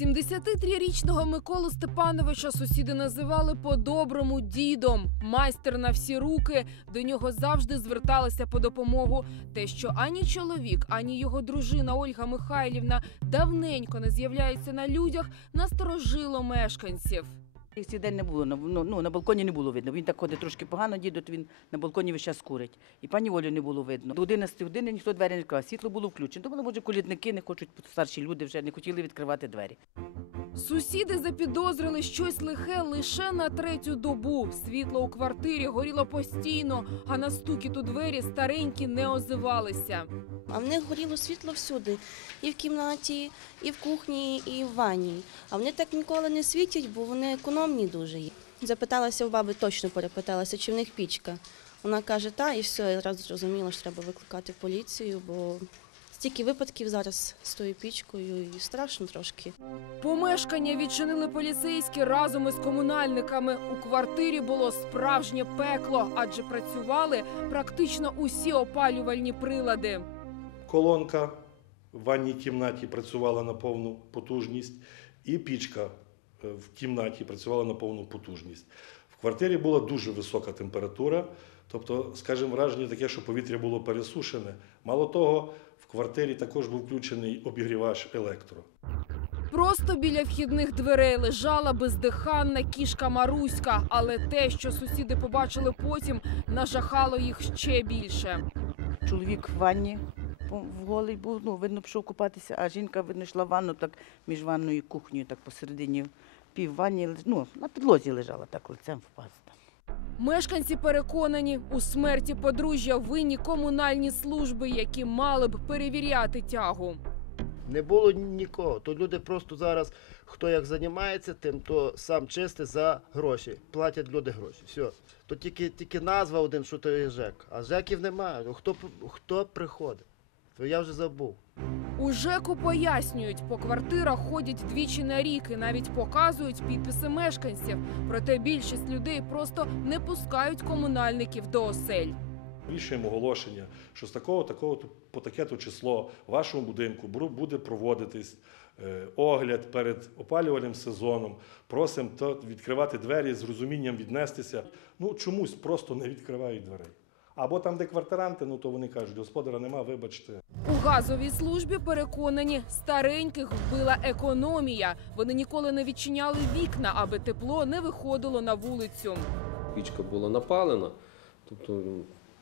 73-річного Миколу Степановича сусіди називали по-доброму дідом. Майстер на всі руки. До нього завжди зверталися по допомогу. Те, що ані чоловік, ані його дружина Ольга Михайлівна давненько не з'являються на людях, насторожило мешканців. Цей день не було, ну, ну, на балконі не було видно. Він так ходить трошки погано, дідо, то він на балконі весь час курить. І пані Олю не було видно. До 11 години ніхто двері не відкривав, світло було включено. Думали, може, колідники не хочуть, старші люди вже не хотіли відкривати двері. Сусіди запідозрили щось лихе лише на третю добу. Світло у квартирі горіло постійно, а на стукіт у двері старенькі не озивалися. А в них горіло світло всюди, і в кімнаті, і в кухні, і в ванні. А вони так ніколи не світять, бо вони економні дуже. Запиталася у баби, точно перепиталася, чи в них пічка. Вона каже, та, і все, я одразу зрозуміла, що треба викликати поліцію, бо стільки випадків зараз з тою пічкою, і страшно трошки. Помешкання відчинили поліцейські разом із комунальниками. У квартирі було справжнє пекло, адже працювали практично усі опалювальні прилади. Колонка в ванній кімнаті працювала на повну потужність, і пічка е, в кімнаті працювала на повну потужність. В квартирі була дуже висока температура, тобто, скажімо, враження таке, що повітря було пересушене. Мало того, в квартирі також був включений обігрівач електро. Просто біля вхідних дверей лежала бездиханна кішка Маруська, але те, що сусіди побачили потім, нажахало їх ще більше. Чоловік в ванні в голий був, ну, видно, пішов купатися, а жінка, видно, йшла в ванну так між ванною і кухнею, так посередині пів ванні, ну, на підлозі лежала так лицем впасти. Мешканці переконані, у смерті подружжя винні комунальні служби, які мали б перевіряти тягу. Не було нікого. То люди просто зараз, хто як займається тим, то сам чистить за гроші. Платять люди гроші. Все. То тільки, тільки назва один, що то є ЖЕК. А ЖЕКів немає. Хто, хто приходить? То я вже забув. У ЖЕКу пояснюють, по квартирах ходять двічі на рік і навіть показують підписи мешканців. Проте більшість людей просто не пускають комунальників до осель. Вішаємо оголошення, що з такого такого по таке то число в вашому будинку буде проводитись е, огляд перед опалювальним сезоном. Просимо то відкривати двері з розумінням віднестися. Ну чомусь просто не відкривають дверей. Або там, де квартиранти, ну то вони кажуть, господара нема, вибачте. У газовій службі переконані, стареньких вбила економія. Вони ніколи не відчиняли вікна, аби тепло не виходило на вулицю. пічка була напалена. Тобто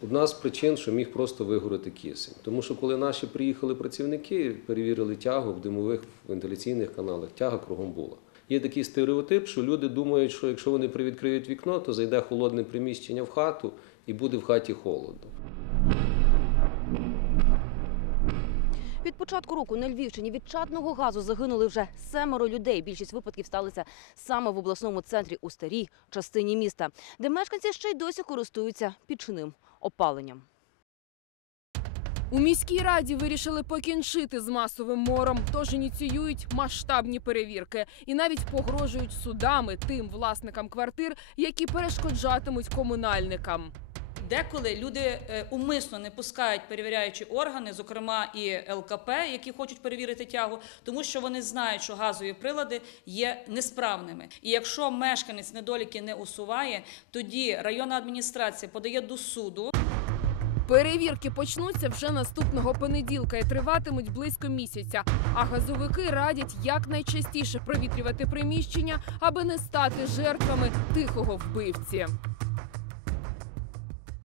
одна з причин, що міг просто вигоріти кисень. Тому що коли наші приїхали працівники, перевірили тягу в димових вентиляційних каналах, тяга кругом була. Є такий стереотип, що люди думають, що якщо вони привідкриють вікно, то зайде холодне приміщення в хату і буде в хаті холодно. Від початку року на Львівщині від чадного газу загинули вже семеро людей. Більшість випадків сталися саме в обласному центрі у старій частині міста, де мешканці ще й досі користуються пічним опаленням. У міській раді вирішили покінчити з масовим мором, тож ініціюють масштабні перевірки і навіть погрожують судами тим власникам квартир, які перешкоджатимуть комунальникам. Деколи люди е, умисно не пускають перевіряючі органи, зокрема і ЛКП, які хочуть перевірити тягу, тому що вони знають, що газові прилади є несправними. І якщо мешканець недоліки не усуває, тоді районна адміністрація подає до суду. Перевірки почнуться вже наступного понеділка і триватимуть близько місяця. А газовики радять якнайчастіше провітрювати приміщення, аби не стати жертвами тихого вбивці.